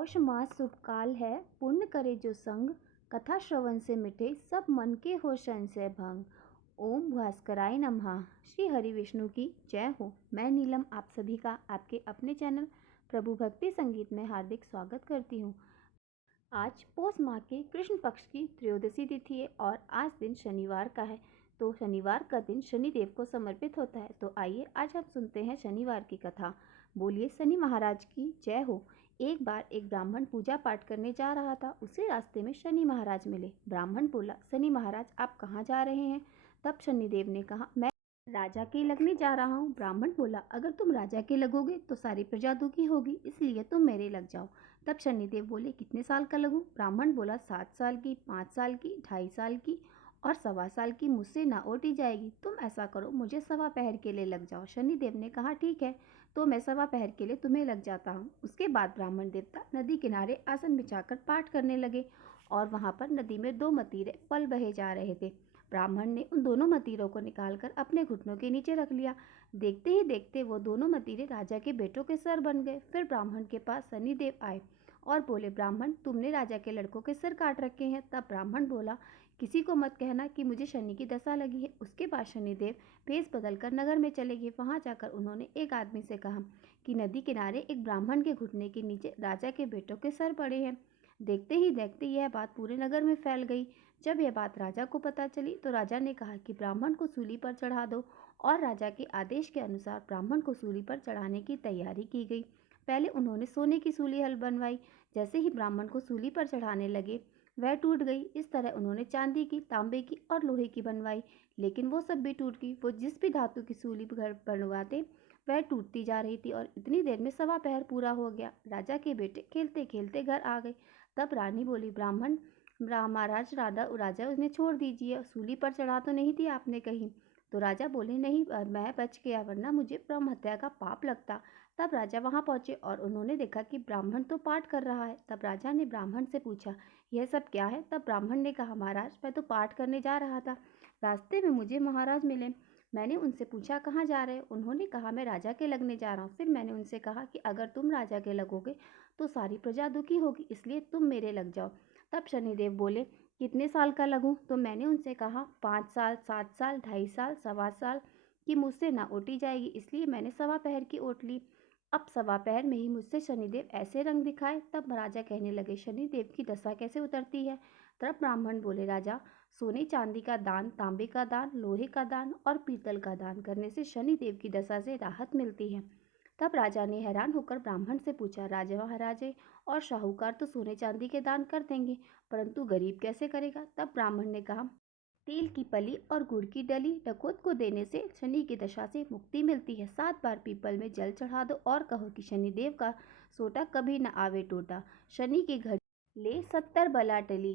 पौष मास शुभ काल है, पुण्य करे जो संग, कथा श्रवण से मिटे सब मन के हो संशय भंग। ओम भास्कराय नमः। श्री हरि विष्णु की जय हो। मैं नीलम आप सभी का आपके अपने चैनल प्रभु भक्ति संगीत में हार्दिक स्वागत करती हूँ। आज पौष माह के कृष्ण पक्ष की त्रयोदशी तिथि है और आज दिन शनिवार का है। तो शनिवार का दिन शनिदेव को समर्पित होता है। तो आइए आज हम सुनते हैं शनिवार की कथा। बोलिए शनि महाराज की जय हो। एक बार एक ब्राह्मण पूजा पाठ करने जा रहा था। उसे रास्ते में शनि महाराज मिले। ब्राह्मण बोला, शनि महाराज आप कहाँ जा रहे हैं? तब शनिदेव ने कहा, मैं राजा के लगने जा रहा हूँ। ब्राह्मण बोला, अगर तुम राजा के लगोगे तो सारी प्रजा दुखी होगी, इसलिए तुम मेरे लग जाओ। तब शनिदेव बोले, कितने साल का लगूं? ब्राह्मण बोला, 7 साल की, 5 साल की, 2.5 साल की और 1.25 साल की मुझसे ना ओटी जाएगी। तुम ऐसा करो, मुझे 1.25 पहर के लिए लग जाओ। शनिदेव ने कहा, ठीक है, तो मैं 1.25 पहर के लिए तुम्हें लग जाता हूँ। उसके बाद ब्राह्मण देवता नदी किनारे आसन बिछाकर पाठ करने लगे और वहाँ पर नदी में 2 मतीरे फल बहे जा रहे थे। ब्राह्मण ने उन दोनों मतीरों को निकालकर अपने घुटनों के नीचे रख लिया। देखते ही देखते वो दोनों मतीरे राजा के बेटों के सर बन गए। फिर ब्राह्मण के पास शनिदेव आए और बोले, ब्राह्मण तुमने राजा के लड़कों के सिर काट रखे हैं। तब ब्राह्मण बोला, किसी को मत कहना कि मुझे शनि की दशा लगी है। उसके बाद शनिदेव भेष बदलकर नगर में चले गए। वहां जाकर उन्होंने एक आदमी से कहा कि नदी किनारे एक ब्राह्मण के घुटने के नीचे राजा के बेटों के सर पड़े हैं। देखते ही देखते यह बात पूरे नगर में फैल गई। जब यह बात राजा को पता चली तो राजा ने कहा कि ब्राह्मण को सूली पर चढ़ा दो और राजा के आदेश के अनुसार ब्राह्मण को सूली पर चढ़ाने की तैयारी की गई। पहले उन्होंने सोने की सूली हल बनवाई। जैसे ही ब्राह्मण को सूली पर चढ़ाने लगे वह टूट गई। इस तरह उन्होंने चांदी की, तांबे की और लोहे की बनवाई, लेकिन वो सब भी टूट गई। वो जिस भी धातु की सूली बनवाते वह टूटती जा रही थी और इतनी देर में 1.25 पहर पूरा हो गया। राजा के बेटे खेलते खेलते घर आ गए। तब रानी बोली, ब्राह्मण महाराज राजा उन्हें छोड़ दीजिए, सूली पर चढ़ा तो नहीं थी आपने कहीं? तो राजा बोले, नहीं मैं बच गया, वरना मुझे ब्रह्म हत्या का पाप लगता। तब राजा वहां पहुंचे और उन्होंने देखा कि ब्राह्मण तो पाठ कर रहा है। तब राजा ने ब्राह्मण से पूछा, यह सब क्या है? तब ब्राह्मण ने कहा, महाराज मैं तो पाठ करने जा रहा था, रास्ते में मुझे महाराज मिले। मैंने उनसे पूछा, कहाँ जा रहे? उन्होंने कहा, मैं राजा के लगने जा रहा हूँ। फिर मैंने उनसे कहा कि अगर तुम राजा के लगोगे तो सारी प्रजा दुखी होगी, इसलिए तुम मेरे लग जाओ। तब शनिदेव बोले, कितने साल का लगूं? तो मैंने उनसे कहा, 5 साल, 7 साल, 2.5 साल, 1.25 साल की मुझसे ना ओटी जाएगी, इसलिए मैंने 1.25 पहर की ओट ली। अब 1.25 पहर में ही मुझसे शनिदेव ऐसे रंग दिखाए। तब राजा कहने लगे, शनिदेव की दशा कैसे उतरती है? तब ब्राह्मण बोले, राजा सोने चांदी का दान, तांबे का दान, लोहे का दान और पीतल का दान करने से शनिदेव की दशा से राहत मिलती है। तब राजा ने हैरान होकर ब्राह्मण से पूछा, राजा महाराजे और शाहूकार तो सोने चांदी के दान कर देंगे, परंतु गरीब कैसे करेगा? तब ब्राह्मण ने कहा, तिल की पली और गुड़ की डली डकोत को देने से शनि की दशा से मुक्ति मिलती है। 7 बार पीपल में जल चढ़ा दो और कहो कि शनिदेव का सोटा कभी न आवे टूटा। शनि की घड़ी ले 70 बला टली।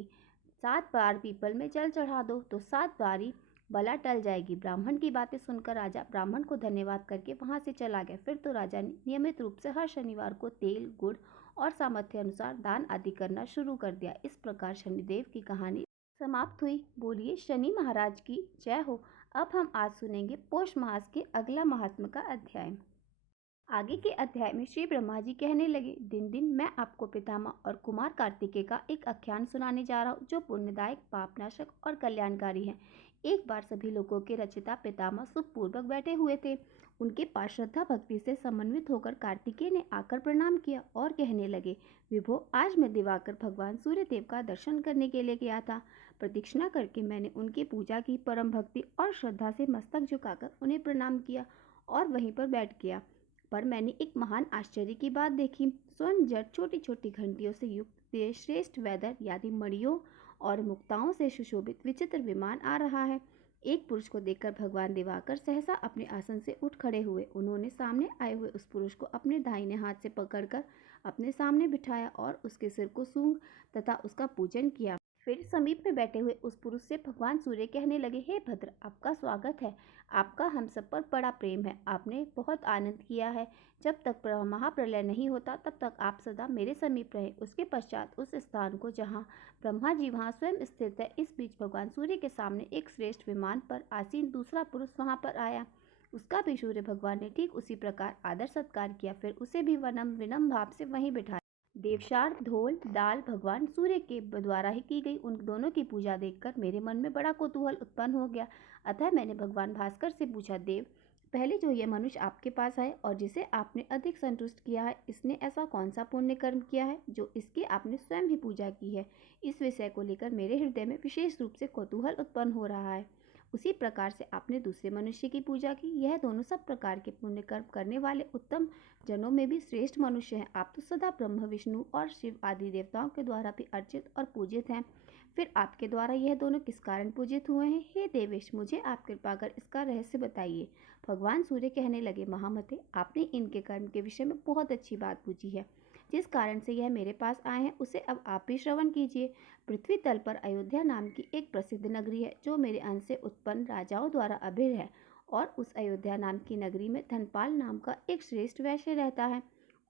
7 बार पीपल में जल चढ़ा दो तो 7 बारी बला टल जाएगी। ब्राह्मण की बातें सुनकर राजा ब्राह्मण को धन्यवाद करके वहां से चला गया। फिर तो राजा ने नियमित रूप से हर शनिवार को तेल, गुड़ और सामर्थ्य अनुसार दान आदि करना शुरू कर दिया। इस प्रकार शनिदेव की कहानी समाप्त हुई। बोलिए शनि महाराज की जय हो। अब हम आज सुनेंगे पौष मास के अगला महात्म का अध्याय। आगे के अध्याय में श्री ब्रह्मा जी कहने लगे, दिन दिन मैं आपको पितामह और कुमार कार्तिकेय का एक आख्यान सुनाने जा रहा हूँ जो पुण्यदायक, पापनाशक और कल्याणकारी है। एक बार सभी लोगों के रचिता पितामह सुखपूर्वक बैठे हुए थे। उनके पास श्रद्धा भक्ति से समन्वित होकर कार्तिकेय ने आकर प्रणाम किया और कहने लगे, विभो आज मैं दिवाकर भगवान सूर्यदेव का दर्शन करने के लिए गया था। प्रदक्षिणा करके मैंने उनकी पूजा की। परम भक्ति और श्रद्धा से मस्तक झुकाकर उन्हें प्रणाम किया और वहीं पर बैठ गया। पर मैंने एक महान आश्चर्य की बात देखी। स्वर्ण जड़ छोटी छोटी घंटियों से युक्त श्रेष्ठ वैदर यानी मणियों और मुक्ताओं से सुशोभित विचित्र विमान आ रहा है। एक पुरुष को देखकर भगवान दिवाकर सहसा अपने आसन से उठ खड़े हुए। उन्होंने सामने आए हुए उस पुरुष को अपने दाहिने हाथ से पकड़कर अपने सामने बिठाया और उसके सिर को सूंघ तथा उसका पूजन किया। फिर समीप में बैठे हुए उस पुरुष से भगवान सूर्य कहने लगे, हे भद्र, आपका स्वागत है। आपका हम सब पर बड़ा प्रेम है। आपने बहुत आनंद किया है। जब तक महाप्रलय नहीं होता तब तक आप सदा मेरे समीप रहे। उसके पश्चात उस स्थान को जहाँ ब्रह्मा जी वहाँ स्वयं स्थित है, इस बीच भगवान सूर्य के सामने एक श्रेष्ठ विमान पर आसीन दूसरा पुरुष वहाँ पर आया। उसका भी सूर्य भगवान ने ठीक उसी प्रकार आदर सत्कार किया। फिर उसे भी विनम्र भाव से वहीं बिठाया। देवशार ढोल दाल भगवान सूर्य के द्वारा ही की गई उन दोनों की पूजा देखकर मेरे मन में बड़ा कौतूहल उत्पन्न हो गया। अतः मैंने भगवान भास्कर से पूछा, देव, पहले जो ये मनुष्य आपके पास आए और जिसे आपने अधिक संतुष्ट किया है, इसने ऐसा कौन सा पुण्य कर्म किया है जो इसकी आपने स्वयं ही पूजा की है? इस विषय को लेकर मेरे हृदय में विशेष रूप से कौतूहल उत्पन्न हो रहा है। उसी प्रकार से आपने दूसरे मनुष्य की पूजा की। यह दोनों सब प्रकार के पुण्य कर्म करने वाले उत्तम जनों में भी श्रेष्ठ मनुष्य हैं। आप तो सदा ब्रह्म विष्णु और शिव आदि देवताओं के द्वारा भी अर्चित और पूजित हैं। फिर आपके द्वारा यह दोनों किस कारण पूजित हुए हैं? हे देवेश, मुझे आप कृपा कर इसका रहस्य बताइए। भगवान सूर्य कहने लगे, महामते, आपने इनके कर्म के विषय में बहुत अच्छी बात पूछी है। जिस कारण से यह मेरे पास आए हैं उसे अब आप भी श्रवण कीजिए। पृथ्वी तल पर अयोध्या नाम की एक प्रसिद्ध नगरी है जो मेरे अंश से उत्पन्न राजाओं द्वारा अभिर है। और उस अयोध्या नाम की नगरी में धनपाल नाम का एक श्रेष्ठ वैश्य रहता है।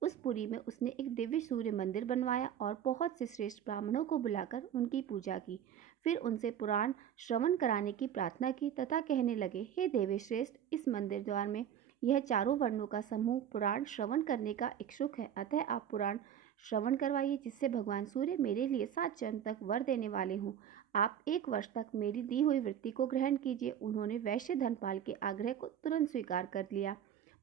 उस पुरी में उसने एक दिव्य सूर्य मंदिर बनवाया और बहुत से श्रेष्ठ ब्राह्मणों को बुलाकर उनकी पूजा की। फिर उनसे पुराण श्रवण कराने की प्रार्थना की तथा कहने लगे, हे देवी श्रेष्ठ, इस मंदिर द्वार में यह चारों वर्णों का समूह पुराण श्रवण करने का इच्छुक है। अतः आप पुराण श्रवण करवाइए, जिससे भगवान सूर्य मेरे लिए 7 जन्म तक वर देने वाले हों। आप 1 वर्ष तक मेरी दी हुई वृत्ति को ग्रहण कीजिए। उन्होंने वैश्य धनपाल के आग्रह को तुरंत स्वीकार कर लिया।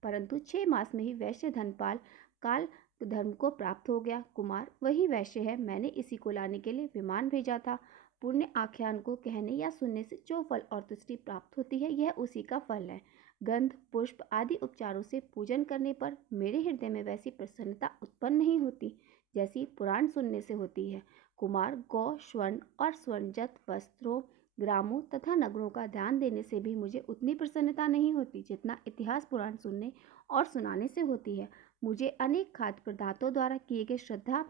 परंतु 6 मास में ही वैश्य धनपाल काल धर्म को प्राप्त हो गया। कुमार वही वैश्य है। मैंने इसी को लाने के लिए विमान भेजा था। पुण्य आख्यान को कहने या सुनने से जो फल और तुष्टि प्राप्त होती है, यह उसी का फल है। गंध पुष्प आदि उपचारों से पूजन करने पर मेरे हृदय में वैसी प्रसन्नता उत्पन्न नहीं होती जैसी पुराण सुनने से होती है। कुमार, गौ, स्वर्ण और स्वर्णजत वस्त्रों, ग्रामों तथा नगरों का ध्यान देने से भी मुझे उतनी प्रसन्नता नहीं होती जितना इतिहास पुराण सुनने और सुनाने से होती है। मुझे अनेक खाद्य पदार्थों द्वारा किए गए श्रद्धा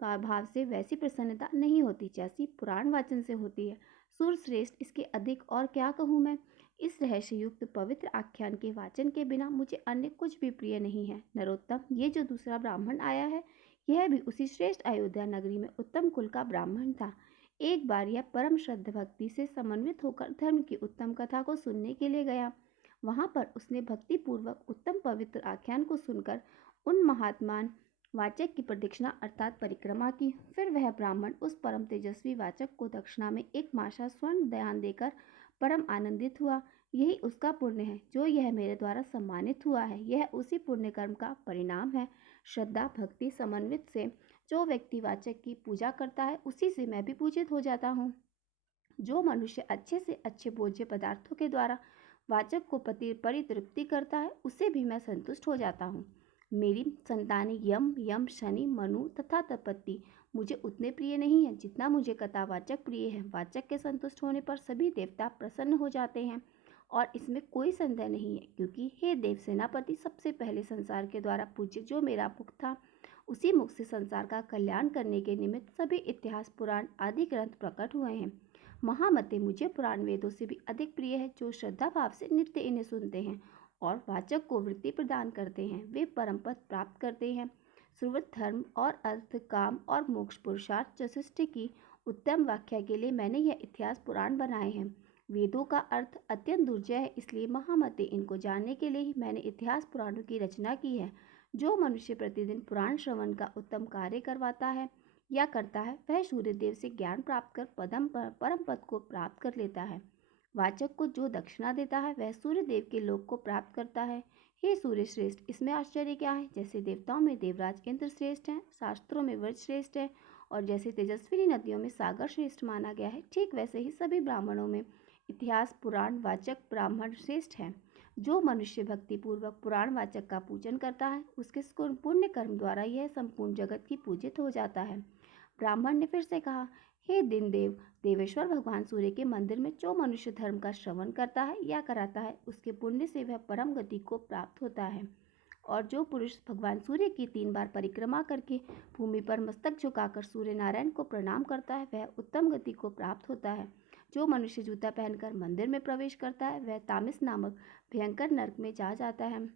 भाव से वैसी प्रसन्नता नहीं होती जैसी पुराण वाचन से होती है। सूर श्रेष्ठ, इसके अधिक और क्या कहूँ मैं। इस रहस्य युक्त पवित्र आख्यान के वाचन के बिना मुझे अन्य कुछ भी प्रिय नहीं है। नरोत्तम, ये जो दूसरा ब्राह्मण आया है, यह भी उसी श्रेष्ठ अयोध्या नगरी में उत्तम कुल का ब्राह्मण था। एक बार यह परम श्रद्धा भक्ति से समन्वित होकर धर्म की उत्तम कथा को सुनने के लिए गया। वहां पर उसने भक्ति पूर्वक उत्तम पवित्र आख्यान को सुनकर उन महात्मान वाचक की प्रदक्षिणा अर्थात परिक्रमा की। फिर वह ब्राह्मण उस परम तेजस्वी वाचक को दक्षिणा में 1 मासा स्वर्ण दान देकर परम आनंदित हुआ। यही उसका पुण्य है जो यह मेरे द्वारा सम्मानित हुआ है। यह उसी पुण्य कर्म का परिणाम है। श्रद्धा भक्ति समन्वित से जो व्यक्ति वाचक की पूजा करता है, उसी से मैं भी पूजित हो जाता हूँ। जो मनुष्य अच्छे से अच्छे भोज्य पदार्थों के द्वारा वाचक को परितृप्ति करता है, उससे भी मैं संतुष्ट हो जाता हूँ। मेरी संतानें यम, यम, शनि, मनु तथा तपति मुझे उतने प्रिय नहीं है जितना मुझे कथावाचक प्रिय है। वाचक के संतुष्ट होने पर सभी देवता प्रसन्न हो जाते हैं और इसमें कोई संदेह नहीं है, क्योंकि हे देव सेनापति, सबसे पहले संसार के द्वारा पूज्य जो मेरा मुख था, उसी मुख से संसार का कल्याण करने के निमित्त सभी इतिहास पुराण आदि ग्रंथ प्रकट हुए हैं। महामते, मुझे पुराण वेदों से भी अधिक प्रिय है, जो श्रद्धा भाव से नित्य इन्हें सुनते हैं और वाचक को वृत्ति प्रदान करते हैं। वे परम पद प्राप्त करते हैं। सुवृत्त धर्म और अर्थ, काम और मोक्ष पुरुषार्थ चतुष्टय की उत्तम व्याख्या के लिए मैंने यह इतिहास पुराण बनाए हैं। वेदों का अर्थ अत्यंत दुर्जय है, इसलिए महामते इनको जानने के लिए ही मैंने इतिहास पुराणों की रचना की है। जो मनुष्य प्रतिदिन पुराण श्रवण का उत्तम कार्य करवाता है या करता है, वह सूर्यदेव से ज्ञान प्राप्त कर परम पद को प्राप्त कर लेता है। वाचक को जो दक्षिणा देता है, वह सूर्यदेव के लोक को प्राप्त करता है। हे सूर्य श्रेष्ठ, इसमें आश्चर्य क्या है? जैसे देवताओं में देवराज इंद्र श्रेष्ठ हैं, शास्त्रों में वज्र श्रेष्ठ है और जैसे तेजस्विनी नदियों में सागर श्रेष्ठ माना गया है, ठीक वैसे ही सभी ब्राह्मणों में इतिहास पुराण वाचक ब्राह्मण श्रेष्ठ हैं। जो मनुष्य भक्ति पूर्वक पुराण वाचक का पूजन करता है, उसके पुण्य कर्म द्वारा यह संपूर्ण जगत की पूजित हो जाता है। ब्राह्मण ने फिर से कहा, हे दिनदेव, देवेश्वर भगवान सूर्य के मंदिर में जो मनुष्य धर्म का श्रवण करता है या कराता है, उसके पुण्य से वह परम गति को प्राप्त होता है। और जो पुरुष भगवान सूर्य की 3 बार परिक्रमा करके भूमि पर मस्तक झुकाकर सूर्य नारायण को प्रणाम करता है, वह उत्तम गति को प्राप्त होता है। जो मनुष्य जूता पहनकर मंदिर में प्रवेश करता है, वह तामिस नामक भयंकर नरक में जा जाता है।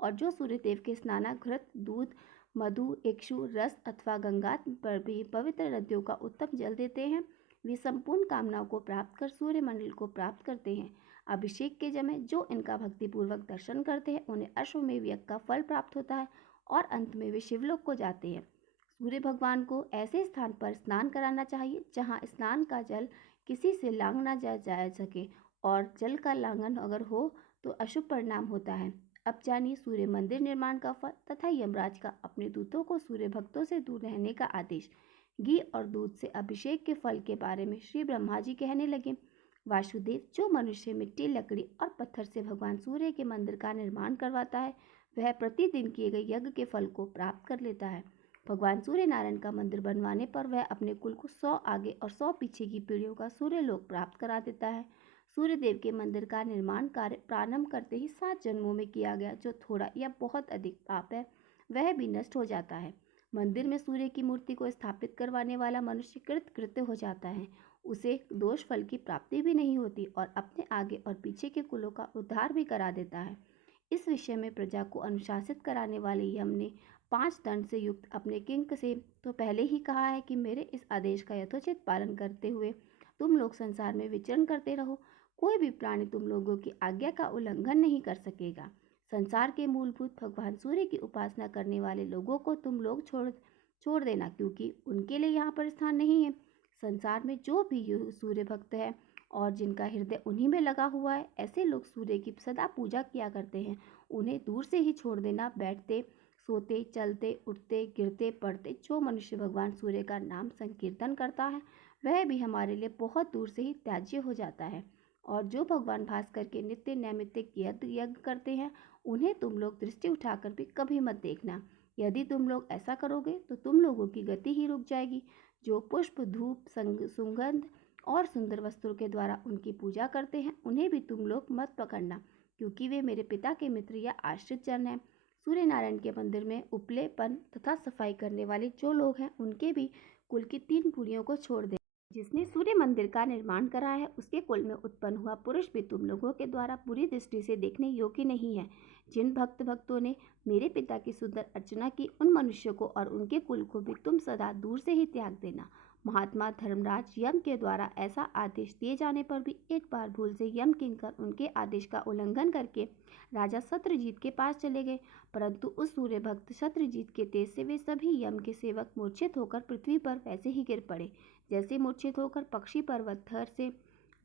और जो सूर्यदेव के स्नानाघृत दूध, मधु, इक्षु रस अथवा गंगा पर भी पवित्र नदियों का उत्तम जल देते हैं, वे संपूर्ण कामनाओं को प्राप्त कर सूर्य मंडल को प्राप्त करते हैं। अभिषेक के समय जो इनका भक्तिपूर्वक दर्शन करते हैं, उन्हें अश्वमेध यज्ञ का फल प्राप्त होता है और अंत में वे शिवलोक को जाते हैं। सूर्य भगवान को ऐसे स्थान पर स्नान कराना चाहिए जहां स्नान का जल किसी से लांग ना जा सके, और जल का लांघन अगर हो तो अशुभ परिणाम होता है। अब जानिए सूर्य मंदिर निर्माण का फल तथा यमराज का अपने दूतों को सूर्य भक्तों से दूर रहने का आदेश। घी और दूध से अभिषेक के फल के बारे में श्री ब्रह्मा जी कहने लगे। वासुदेव, जो मनुष्य मिट्टी, लकड़ी और पत्थर से भगवान सूर्य के मंदिर का निर्माण करवाता है, वह प्रतिदिन किए गए यज्ञ के फल को प्राप्त कर लेता है। भगवान सूर्य नारायण का मंदिर बनवाने पर वह अपने कुल को 100 आगे और 100 पीछे की पीढ़ियों का सूर्य लोक प्राप्त करा देता है। सूर्य देव के मंदिर का निर्माण कार्य प्रारंभ करते ही 7 जन्मों में किया गया जो थोड़ा या बहुत अधिक पाप है, वह भी नष्ट हो जाता है। मंदिर में सूर्य की मूर्ति को स्थापित करवाने वाला मनुष्य कृतकृत्य हो जाता है। उसे दोष फल की प्राप्ति भी नहीं होती और अपने आगे और पीछे के कुलों का उद्धार भी करा देता है। इस विषय में प्रजा को अनुशासित कराने वाले यम ने 5 दंड से युक्त अपने किंक से तो पहले ही कहा है कि मेरे इस आदेश का यथोचित पालन करते हुए तुम लोग संसार में विचरण करते रहो। कोई भी प्राणी तुम लोगों की आज्ञा का उल्लंघन नहीं कर सकेगा। संसार के मूलभूत भगवान सूर्य की उपासना करने वाले लोगों को तुम लोग छोड़ देना, क्योंकि उनके लिए यहाँ पर स्थान नहीं है। संसार में जो भी सूर्य भक्त है और जिनका हृदय उन्हीं में लगा हुआ है, ऐसे लोग सूर्य की सदा पूजा किया करते हैं। उन्हें दूर से ही छोड़ देना। बैठते, सोते, चलते, उठते, गिरते, पड़ते जो मनुष्य भगवान सूर्य का नाम संकीर्तन करता है, वह भी हमारे लिए बहुत दूर से ही त्याज्य हो जाता है। और जो भगवान भास्कर के नित्य नैमित्तिक यज्ञ करते हैं, उन्हें तुम लोग दृष्टि उठाकर भी कभी मत देखना। यदि तुम लोग ऐसा करोगे तो तुम लोगों की गति ही रुक जाएगी। जो पुष्प, धूप, सुगंध और सुंदर वस्त्रों के द्वारा उनकी पूजा करते हैं, उन्हें भी तुम लोग मत पकड़ना, क्योंकि वे मेरे पिता के मित्र या आश्रित जन हैं। सूर्य नारायण के मंदिर में उपलेपन तथा सफाई करने वाले जो लोग हैं, उनके भी कुल की 3 पीढ़ियों को छोड़ दे। जिसने सूर्य मंदिर का निर्माण करा है, उसके कुल में उत्पन्न हुआ पुरुष भी तुम लोगों के द्वारा पूरी दृष्टि से देखने योग्य नहीं है। जिन भक्तों ने मेरे पिता की सुंदर अर्चना की, उन मनुष्यों को और उनके कुल को भी तुम सदा दूर से ही त्याग देना। महात्मा धर्मराज, यम के द्वारा ऐसा आदेश दिए जाने पर भी एक बार भूल से यम किंकर उनके आदेश का उल्लंघन करके राजा सत्यजीत के पास चले गए, परंतु उस सूर्य भक्त सत्यजीत के तेज से वे सभी यम के सेवक मूर्छित होकर पृथ्वी पर वैसे ही गिर पड़े, जैसे मूर्छित होकर पक्षी पर्वत थर से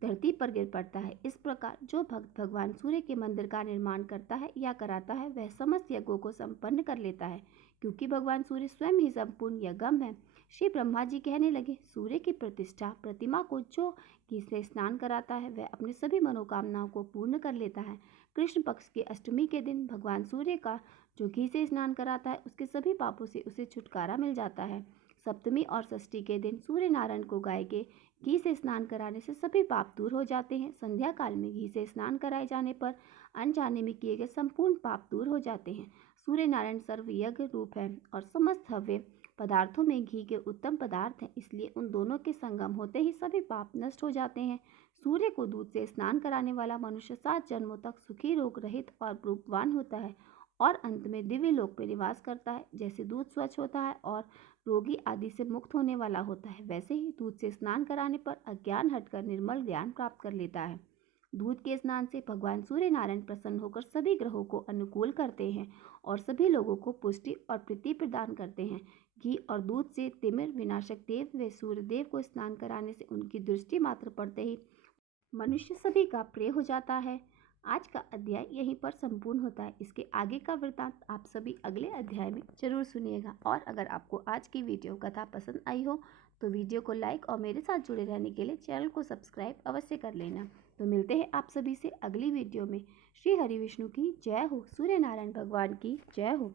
धरती पर गिर पड़ता है। इस प्रकार जो भक्त भगवान सूर्य के मंदिर का निर्माण करता है या कराता है, वह समस्त यज्ञों को संपन्न कर लेता है, क्योंकि भगवान सूर्य स्वयं ही संपूर्ण यज्ञम है। श्री ब्रह्मा जी कहने लगे, सूर्य की प्रतिष्ठा प्रतिमा को जो घी से स्नान कराता है, वह अपनी सभी मनोकामनाओं को पूर्ण कर लेता है। कृष्ण पक्ष की अष्टमी के दिन भगवान सूर्य का जो घी से स्नान कराता है, उसके सभी पापों से उसे छुटकारा मिल जाता है। सप्तमी और षष्ठी के दिन सूर्य नारायण को गाय के घी से स्नान कराने से सभी पाप दूर हो जाते हैं। संध्या काल में घी से स्नान कराए जाने पर अनजाने में किए गए संपूर्ण पाप दूर हो जाते हैं। सूर्य नारायण सर्व यज्ञ रूप है और समस्त हव्य पदार्थों में घी के उत्तम पदार्थ हैं, इसलिए उन दोनों के संगम होते ही सभी पाप नष्ट हो जाते हैं। सूर्य को दूध से स्नान कराने वाला मनुष्य 7 जन्मों तक सुखी, रोग रहित और रूपवान होता है और अंत में दिव्य लोक में निवास करता है। जैसे दूध स्वच्छ होता है और रोगी आदि से मुक्त होने वाला होता है, वैसे ही दूध से स्नान कराने पर अज्ञान हटकर निर्मल ज्ञान प्राप्त कर लेता है। दूध के स्नान से भगवान सूर्य नारायण प्रसन्न होकर सभी ग्रहों को अनुकूल करते हैं और सभी लोगों को पुष्टि और प्रीति प्रदान करते हैं। घी और दूध से तिमिर विनाशक देव व सूर्य देव को स्नान कराने से उनकी दृष्टि मात्र पड़ते ही मनुष्य सभी का प्रिय हो जाता है। आज का अध्याय यहीं पर संपूर्ण होता है। इसके आगे का वृत्तांत आप सभी अगले अध्याय में जरूर सुनिएगा। और अगर आपको आज की वीडियो कथा पसंद आई हो तो वीडियो को लाइक और मेरे साथ जुड़े रहने के लिए चैनल को सब्सक्राइब अवश्य कर लेना। तो मिलते हैं आप सभी से अगली वीडियो में। श्री हरि विष्णु की जय हो। सूर्य नारायण भगवान की जय हो।